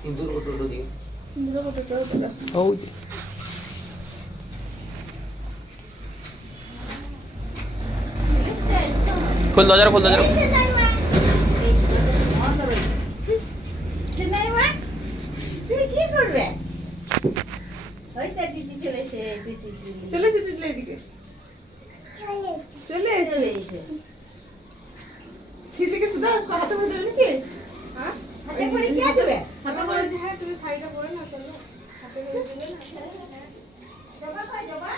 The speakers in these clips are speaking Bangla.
সিন্দুর ফটোটা দিও। সিন্দুর ফটোটা তোলা। ওই খোল দরজা খোল দরজা। তুমি কি করবে? ওইটা দিদি চলেছে, দিদি চলেছে, দিদি এদিকে চলে এসে কি থেকে সুদা হাতে ধরে নাকি? হ্যাঁ হাতে করে কি দেবে? হাতে করে হ্যাঁ তুমি শাড়িটা পরে না চলো হাতে করে দিবে না। জবা কই জবা?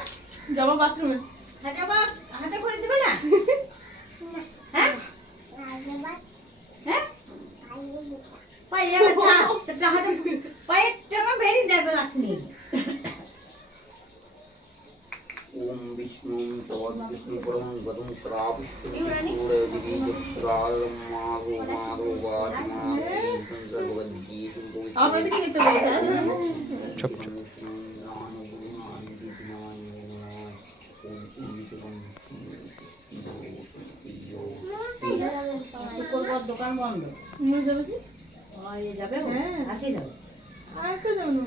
জবা বাথরুমে। হ্যাঁ জবা হাতে করে দিবে না? হ্যাঁ জবা হ্যাঁ পায়ে ব্যথা তো হাতে পায়ে টাকা বেরিয়ে যাবে লক্ষ্মী। ओम विष्णु तवद विष्णु परम गदं श्राविष्णुरे दिवी जत्राल मारो मारो वाचमा संसर भगवती सुतो। आप लोग कितने बोलते हैं? चुप। শুক্রবার দোকান বন্ধ। যাবে কি? ये যাবে? হ্যাঁ আজকে যাবে। আজকে যাবে না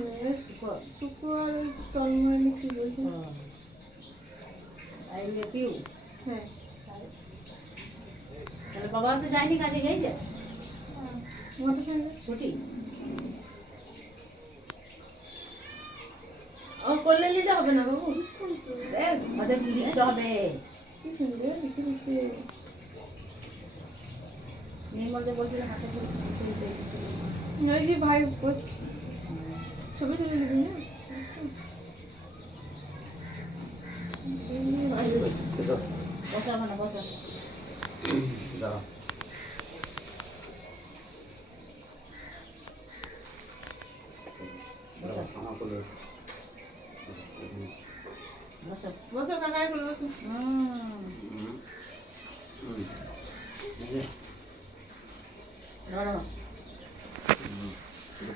শুক্রবার তন্ময় কি বলছে? I love you. হ্যাঁ তাহলে বাবা তো যায়নি কাজে গেছে? তোমার সঙ্গে ছুটি ও করলে নিতে হবে না বাবু। দেখ আমাদের লিখতে হবে কি সুন্দর লিখে দিচ্ছে। নির্মলকে বলছিল হাতে করে ওই যে ভাই ছবি তুলে দিবি না? বসা মানে বসা দাঁড়া আমার কোলে বসা বসা কাকার কোলে বসা। দাঁড়া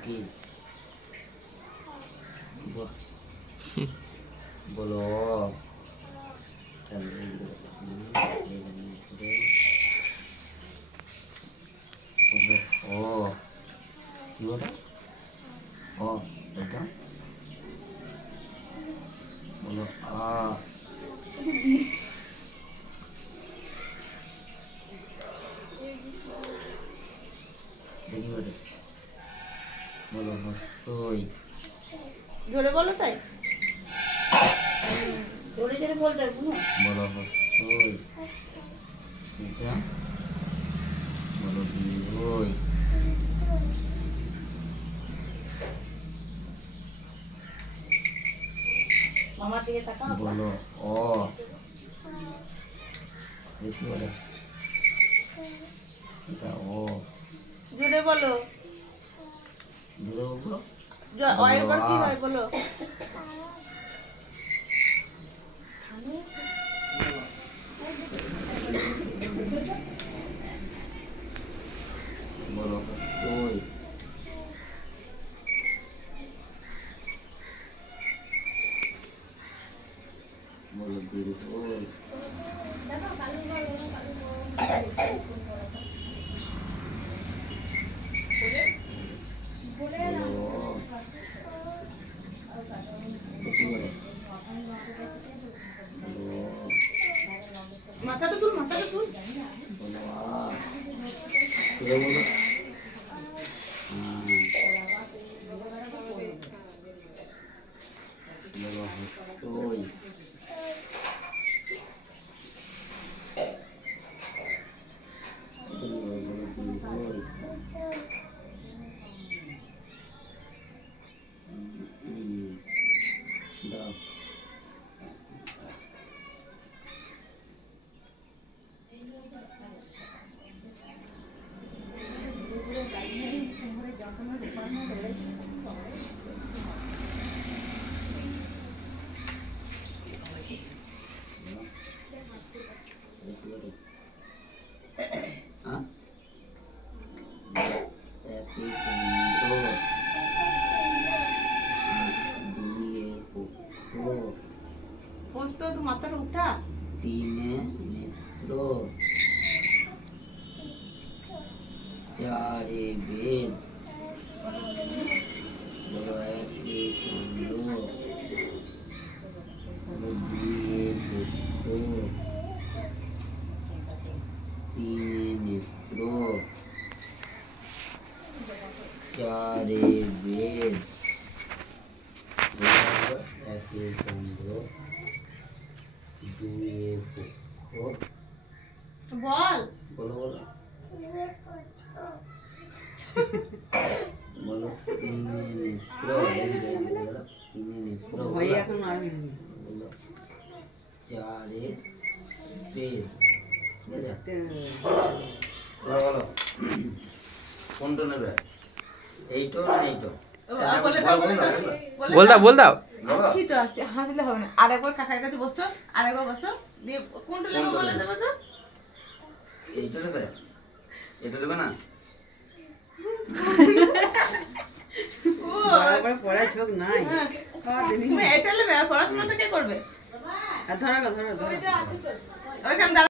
কি বলো ও কি ওটা ও এটা বলো দেখি ওটা বলো হসই জোরে বলো তাই জোরে জোরে বলতে হবে বলো হসই এটা বলো দীর্ঘই মামার দিকে তাকাও বলো ও বেশি বলে এটা ও জোরে বলো জোরে বলো অয়ের পর কি হয় বলো বলো ওই বলো দীর্ঘই মাথাটা তুল মাথাটা তুল বলো চারে বেদ, একে চন্দ্র, দুয়ে পক্ষ, বল বলো বলো বলো, তিনে নেত্র, তিনে নেত্র, বলো, চারে বেদ, বলো বলো কোনটা নেবে, এইটো না এইটো? বলে দাও বল দাও বল দাও। আচ্ছি তো আচ্ছি, হাসলে হবে না। আরেকবার কাকার কাছে বসো, আরেকবার বসো, দিয়ে কোনটা নেবো বলে দেবো তো। এইটো নেবে, এটা নেবে না? পড়ার ঝোঁক নাই। তুমি এটা নেবে, আর পড়াশোনাটা কে করবে? ধরো ধরো ধরো। ওইখানে